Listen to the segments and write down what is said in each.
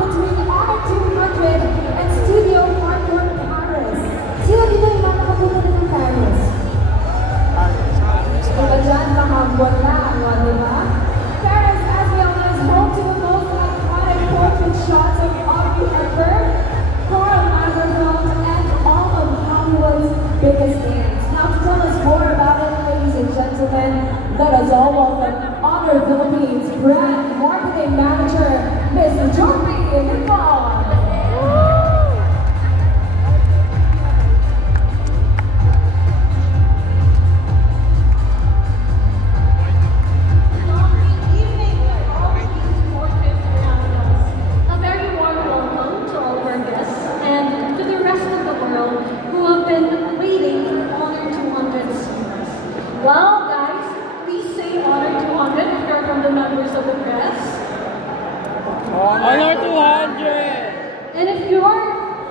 between R200 and Studio Hardcore Paris. Sino dito yung mga nakapunta ng Paris? Diba dyan, mahambot na ano, diba? Paris, as we all know, is home to the most iconic portrait shots of Audrey Hepburn, Karl Lagerfeld, and all of Hollywood's biggest names. Now, to tell us more about it, ladies and gentlemen, let us all welcome Honor Philippines brand marketing manager, Ms. Joby Nicole. Well, guys, please say Honor 200 if you're from the members of the press. Honor 200! And if you're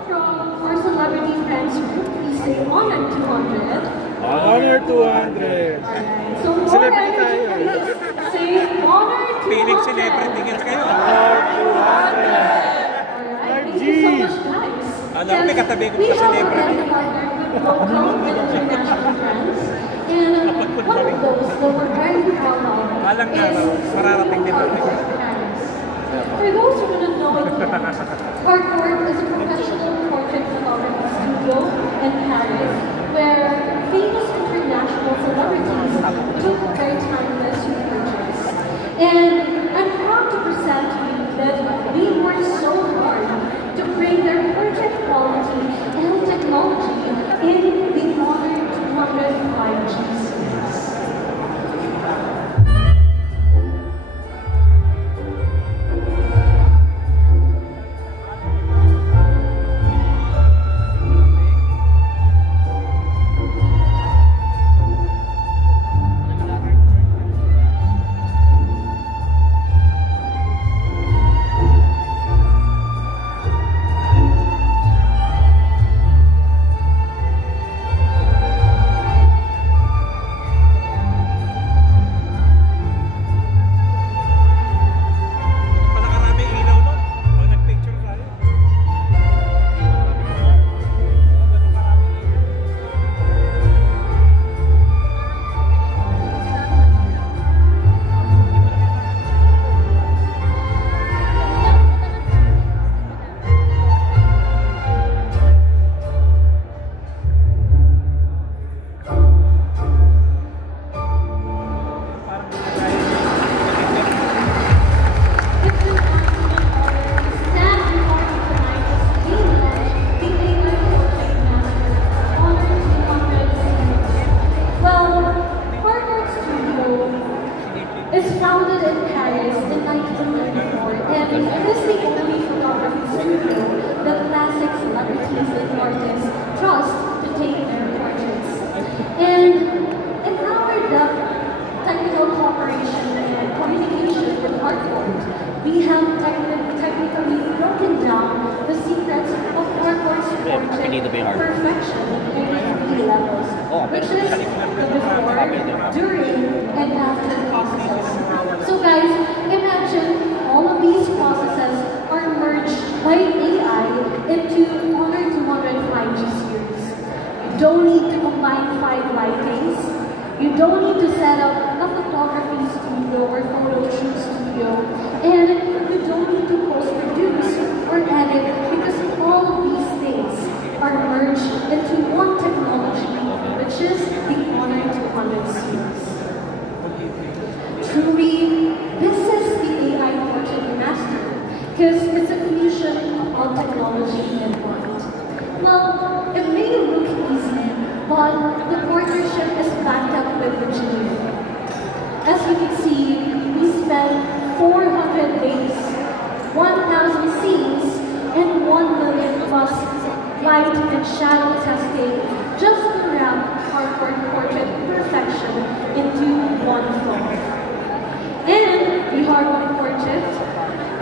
from our celebrity friends group, please say Honor 200. Honor 200! Alright, so more energy, please say Honor 200. Piling celebrity guys kayo. Honor 200! Alright, thank you so much, guys. Ano, may katabi ko pa celebrity. We have a local and international friends. And one of those that we're very proud of Alang nga, mararating din natin. For those who don't know it yet, Hardcore is a professional portrait photography studio in Paris where famous international celebrities took their timeless portraits. And I'm proud to present to you that we worked so hard to bring their portrait quality and technology in the Honor 205G series. Is founded in Paris in 1934 and it is the only photography studio that classic celebrities and artists trust to take their portraits. And in our depth technical cooperation and communication with Hardcore, we have technically broken down the secrets of Hardcore's portrait perfection in 3 levels, which is the before, during, and after processes. So guys, imagine all of these processes are merged by AI into Honor 205G series. You don't need to combine 5 lightings. You don't need to set up a photography studio or photo shoot studio. And you don't need to post-produce or edit because all of these things are merged into one technology, which is the Honor 200 series. Truly, this is the AI portrait master because it's a fusion of technology and art. Well, it may look easy, but the partnership is backed up with engineering. As you can see, we spent 400 days, 1,000 scenes, and 1 million plus light and shadow testing just to wrap Hardcore portrait perfection into one film. And the Hardcore portrait,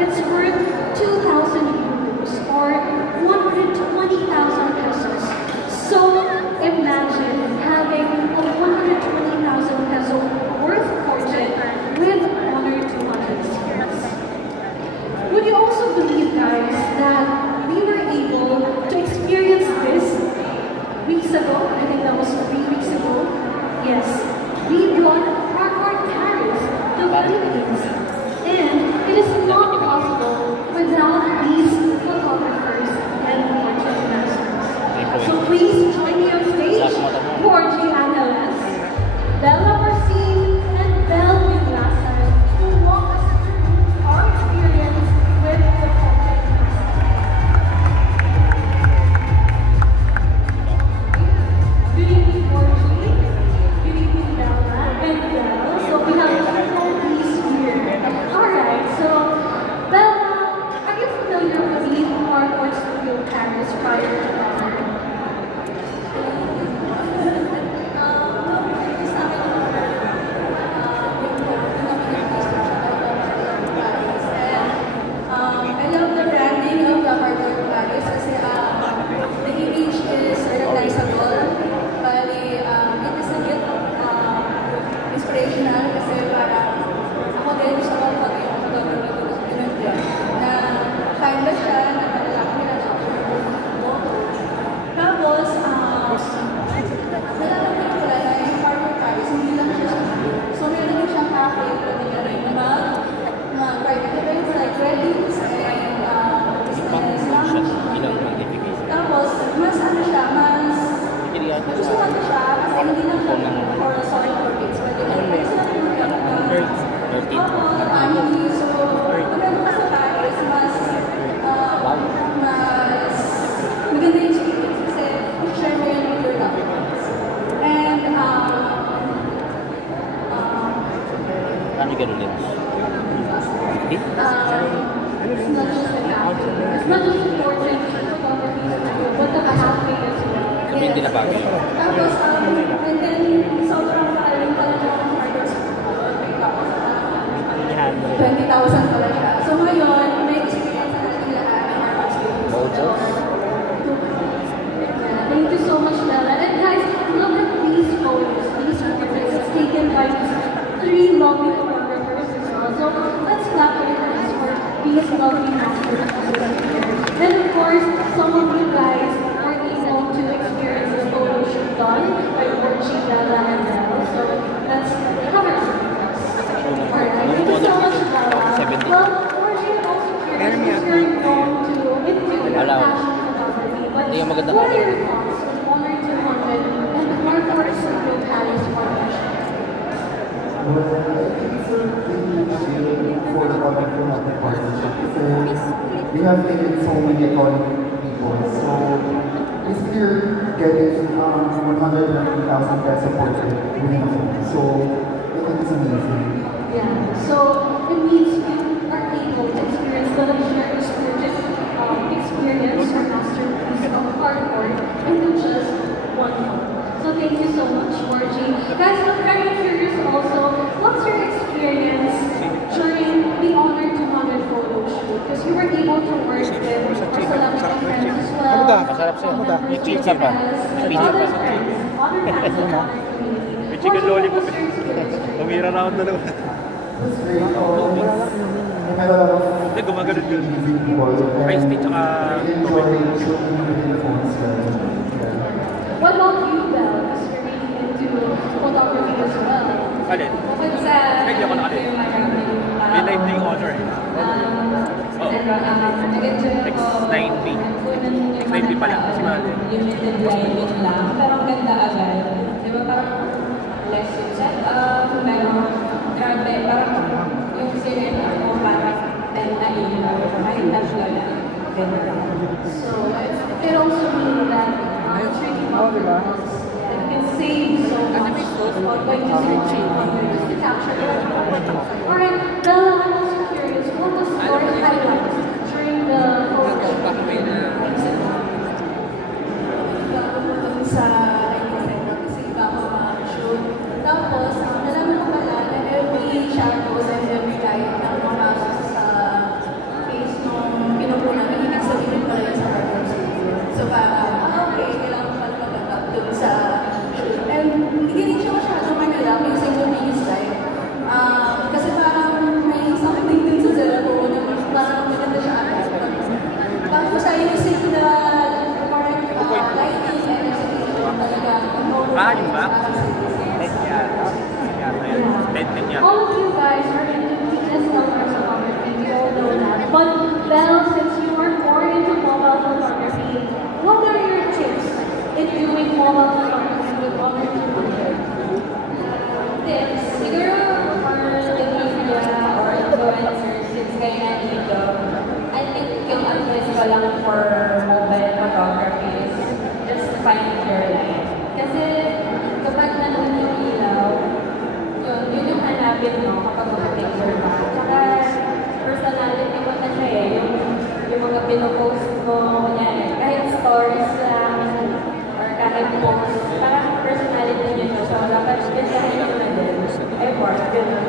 it's worth 2,000 euros or 120,000 pesos. So imagine having a 120,000 peso worth portrait with Honor 200 series. Would you also believe, guys, It's not just important photography studio, but the cafe as well. Sabihin din na bagay. Tapos, and then, sobrang kaaling pala ng hardware school, 20,000 pala siya. So ngayon, may experience na natin lahat ng hardware school. Thank you so much, Bella. And guys, look at these photos, these portraits taken by these three lovely photographers as well. So let's clap for these lovely masters here. And of course, some of you guys were able to experience the photo shoot done by Orchie, Bella, and Bella. So let's cover it. Alright, thank you so much, Bella. Well, Orchie, I'm also curious if you're known to into passion photography, but what are your thoughts on Honor 200 and Marquardt Studio Paris partnership? For the wonderful of the partnership because we have taken so many iconic people. So basically you're getting 150,000 peso portrait within a phone. So I think it's amazing. Yeah, so it means you are able to experience the luxurious experience or masterpiece of artwork into just one photo. So thank you so much, Orchie. Guys, I'm very curious also, what's your experience during the Honor 200 photo shoot? Because you were able to work with our celebrity friends as well. Masarap siya. May pizza pa. May pizza pa. Other fans of Honor community. May chicken lollipop. What's your experience during Tumira na ako dalawa. It's great. I have a lot of Hindi, gumagano'n yun. people. Ice tea tsaka Enjoy shooting within the phones. What about you, Belle? Because you're really into photography as well. Alin? Bukod sa Hindi ako nakalin. May live na yung honor eh. nag-enjoy ako. X9B. X9B pala. Kasi mahal. Limited driving lang. Pero ang ganda agad. Di ba parang less yung setup, pero grabe, parang yung sinend ako parang 10 na ilaw. Kahit tatlo lang. Ganda. So it also means that it's really powerful. It can save so much by using just to capture the moment. Alright, Bella, I'm also curious, what was your highlight during the photo shoot? Sa kasi iba ako ma-shoot. Tapos, nalaman ko pala na every shadows and every light na pumasok sa face nung pinupunan, ibig sabihin pala yun sa hardware studio. So parang, okay, kailangan pala mag-up dun sa shoot. And hindi rin siya masyadong manilap yung single-piece light. Kasi parang may something din sa cellphone na parang maganda siya agad. Tapos ayusin ko na parang lighting and talaga. Yung ba? All of you guys are into fitness lovers photography, we all know that. But Belle, since you are more into mobile photography, what are your tips in doing mobile photography with Honor 200? Tips. Siguro for the media or influencers, since kayo nandito, I think yung advice ko lang for mobile photography is just find your light. Kasi kapag nandun yung ilaw, yun yung hanapin mo kapag mag-picture ka. Tsaka personality mo na siya eh. Yung mga pinopost mo, yan, kahit stories lang, or kahit post, parang personality nyo siya. So dapat pinsahin nyo na din. Effort, ganun.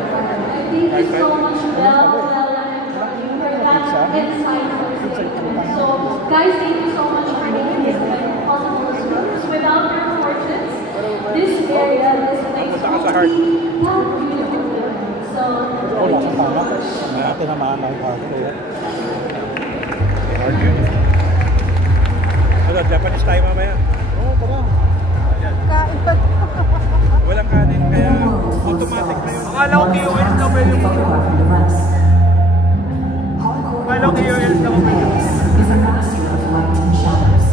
Thank you so much, Belle, Bella, and Johnny, for that insightful statement. So, guys, thank you so much for making this event possible as well. Because without your portraits, this area, this place would be not beautiful. So, thank you so much. Ano, Japanese tayo mamaya? Oo, tara. Kain pa. Walang kanin, kaya automatic na yun. Akala ko KOS na pwede yung... Akala ko KOS na pwede yung... Is a master of light and shadows.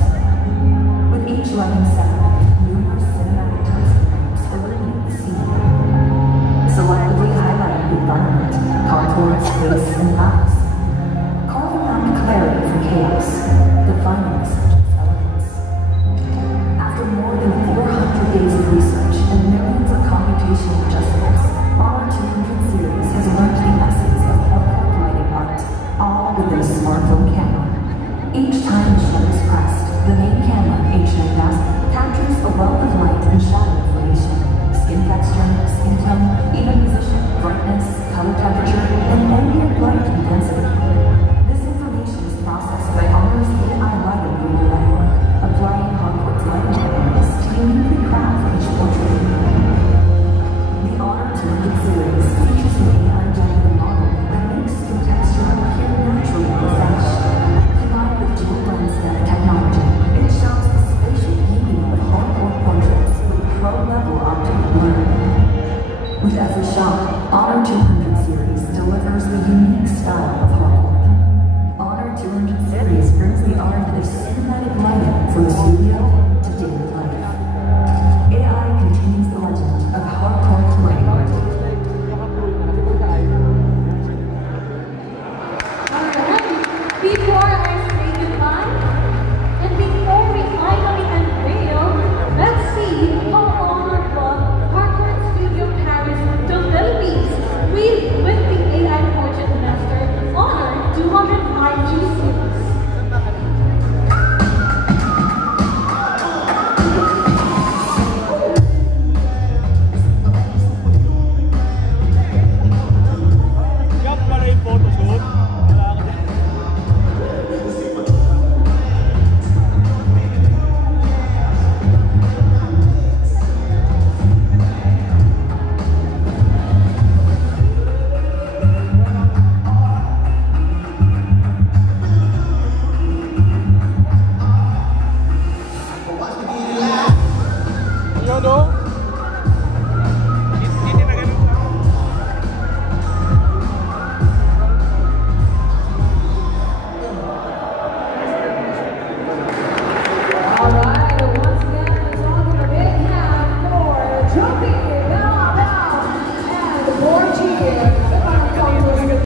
With each lighting sound, numerous cinematic touchpoints illuminate the scene, selectively highlighting the environment, contours, space, and lights, carving out clarity from chaos, defining the subject's elegance. After more than 400 days of research and millions of computational adjustments, Honor 200 series has learned the essence of upright lighting art, all with their smartphone camera. Each time the shutter is pressed, the main camera, HNFS, captures a wealth of light and shadow information, skin texture, skin tone, even position, brightness, color temperature, and ambient light intensity. This information is processed by Honor's AI lighting neural network, applying Hogwarts lighting techniques to uniquely craft each portrait. The Honor 200 series features an AI-generated model that makes skin texture appear naturally refreshed. Combined with dual lens depth technology, it shows the spatial beauty of Hogwarts portraits with pro-level optical blur. With every shot, Honor 200 series delivers the unique style of Hogwarts. Honor 200 series brings the art of cinematic lighting from studio to daily life. AI continues the legend of Hogwarts lighting art. Before I say goodbye, and before we finally unveil, let's see how Honor brought Hogwarts Studio Paris to Philippines with the AI portrait master Honor 205G series.